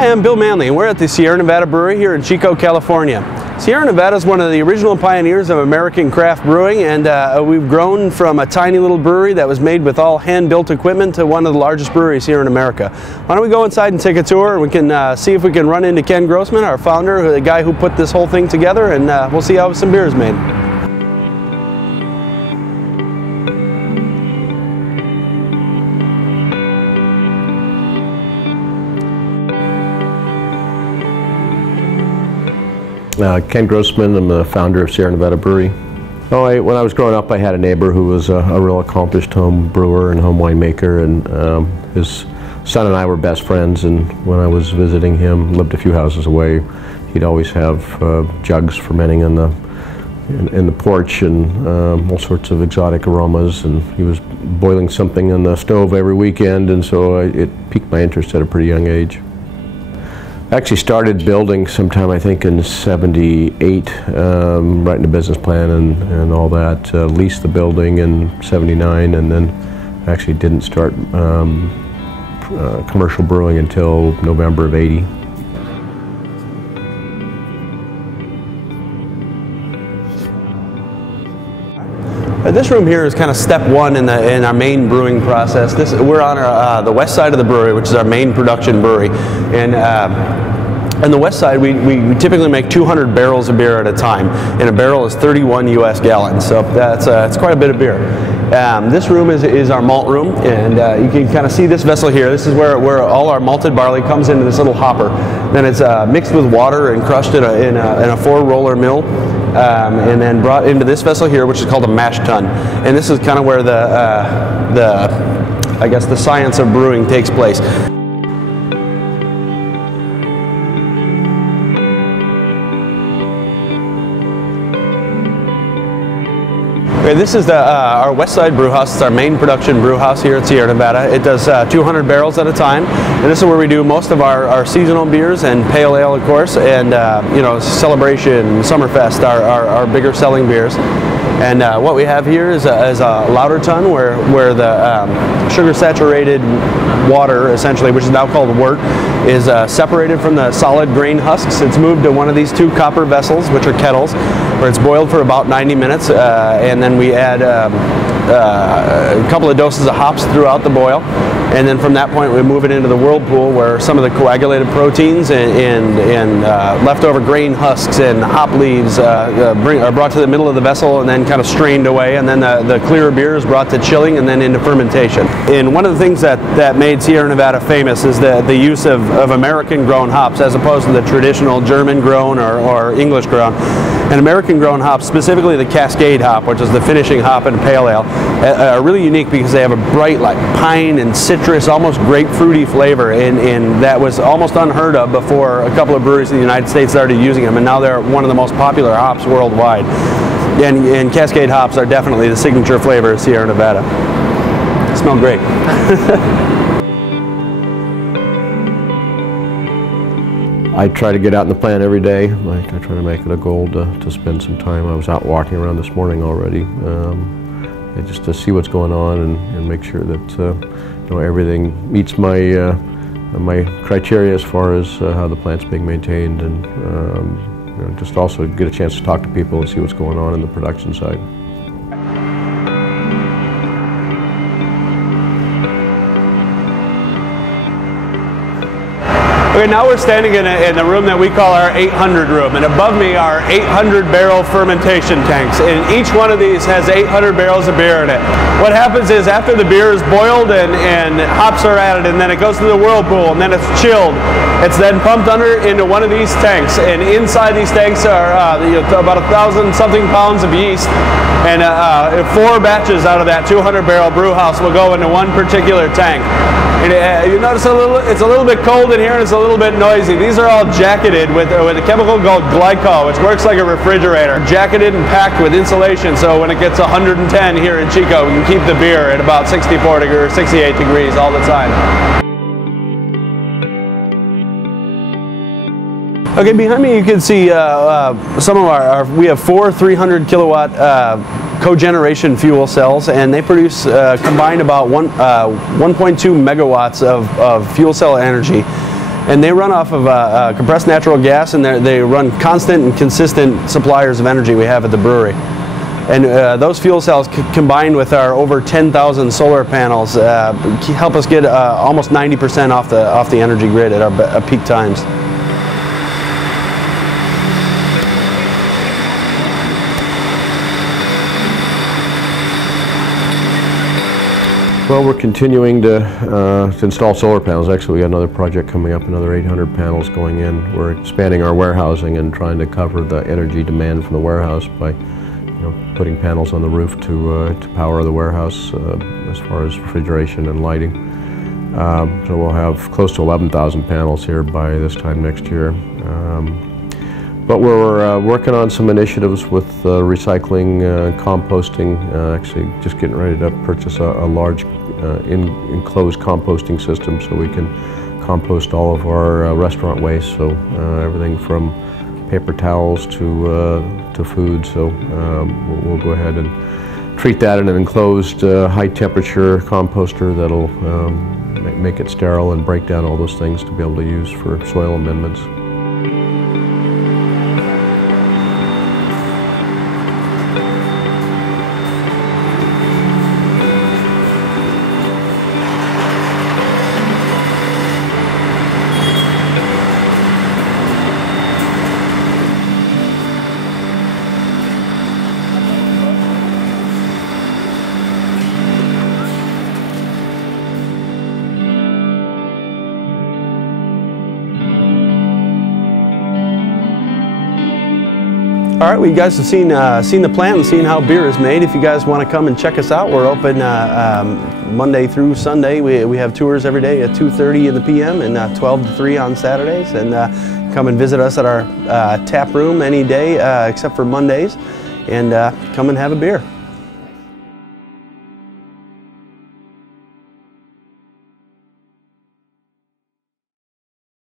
Hi, I'm Bill Manley, and we're at the Sierra Nevada Brewery here in Chico, California. Sierra Nevada is one of the original pioneers of American craft brewing, and we've grown from a tiny little brewery that was made with all hand-built equipment to one of the largest breweries here in America. Why don't we go inside and take a tour, and we can see if we can run into Ken Grossman, our founder, the guy who put this whole thing together, and we'll see how some beer is made. Ken Grossman, I'm the founder of Sierra Nevada Brewery. When I was growing up, I had a neighbor who was a real accomplished home brewer and home winemaker, and his son and I were best friends, and when I was visiting him, lived a few houses away, he'd always have jugs fermenting in the porch, and all sorts of exotic aromas, and he was boiling something in the stove every weekend, and so it piqued my interest at a pretty young age. I actually started building sometime, I think, in '78, writing a business plan and all that, leased the building in '79, and then actually didn't start commercial brewing until November of '80. This room here is kind of step one in our main brewing process. We're on the west side of the brewery, which is our main production brewery. And on the west side, we typically make 200 barrels of beer at a time, and a barrel is 31 U.S. gallons, so that's quite a bit of beer. This room is our malt room, and you can kind of see this vessel here. This is where all our malted barley comes into this little hopper. Then it's mixed with water and crushed in a 4-roller mill. And then brought into this vessel here, which is called a mash tun. And this is kind of where I guess the science of brewing takes place. Okay, this is our West Side brew house. It's our main production brew house here at Sierra Nevada. It does 200 barrels at a time, and this is where we do most of our seasonal beers and pale ale, of course, and you know, Celebration, Summerfest, our bigger selling beers. And what we have here is a lauter tun, where the sugar saturated water, essentially, which is now called wort, is separated from the solid grain husks. It's moved to one of these 2 copper vessels, which are kettles, where it's boiled for about 90 minutes, and then we add a couple of doses of hops throughout the boil, and then from that point we move it into the whirlpool, where some of the coagulated proteins and leftover grain husks and hop leaves are brought to the middle of the vessel and then kind of strained away, and then the clearer beer is brought to chilling and then into fermentation. And one of the things that made Sierra Nevada famous is the use of American grown hops as opposed to the traditional German grown or English grown. And American grown hops, specifically the Cascade hop, which is the finishing hop in pale ale, are really unique because they have a bright, like, pine and citrus, almost grapefruity flavor, and that was almost unheard of before a couple of breweries in the United States started using them, and now they're one of the most popular hops worldwide. And Cascade hops are definitely the signature flavor of Sierra Nevada. They smell great. I try to get out in the plant every day. I try to make it a goal to spend some time. I was out walking around this morning already, just to see what's going on and make sure that you know, everything meets my my criteria as far as how the plant's being maintained, and you know, just also get a chance to talk to people and see what's going on in the production side. Okay, now we're standing in a room that we call our 800 room, and above me are 800 barrel fermentation tanks, and each one of these has 800 barrels of beer in it. What happens is, after the beer is boiled and hops are added, and then it goes to the whirlpool, and then it's chilled, it's then pumped into one of these tanks, and inside these tanks are about 1,000-something pounds of yeast, and 4 batches out of that 200 barrel brew house will go into one particular tank. And you notice it's a little bit cold in here, and it's a little bit noisy. These are all jacketed with a chemical called glycol, which works like a refrigerator. Jacketed and packed with insulation, so when it gets 110 here in Chico, we can keep the beer at about 64 degrees, 68 degrees all the time. Okay, behind me you can see some of we have 4 300 kilowatt cogeneration fuel cells, and they produce combined about 1.2 megawatts of fuel cell energy. And they run off of compressed natural gas, and they run constant and consistent suppliers of energy we have at the brewery. And those fuel cells combined with our over 10,000 solar panels help us get almost 90% off the energy grid at our peak times. Well, we're continuing to install solar panels. Actually, we got another project coming up, another 800 panels going in. We're expanding our warehousing and trying to cover the energy demand from the warehouse by putting panels on the roof to power the warehouse as far as refrigeration and lighting. So we'll have close to 11,000 panels here by this time next year. But we're working on some initiatives with recycling, composting, actually just getting ready to purchase a large enclosed composting system so we can compost all of our restaurant waste, so everything from paper towels to food. So we'll go ahead and treat that in an enclosed high temperature composter that'll make it sterile and break down all those things to be able to use for soil amendments. All right, well, you guys have seen the plant and seen how beer is made. If you guys want to come and check us out, we're open Monday through Sunday. We have tours every day at 2:30 in the p.m. and 12 to 3 on Saturdays. And come and visit us at our tap room any day except for Mondays, and come and have a beer.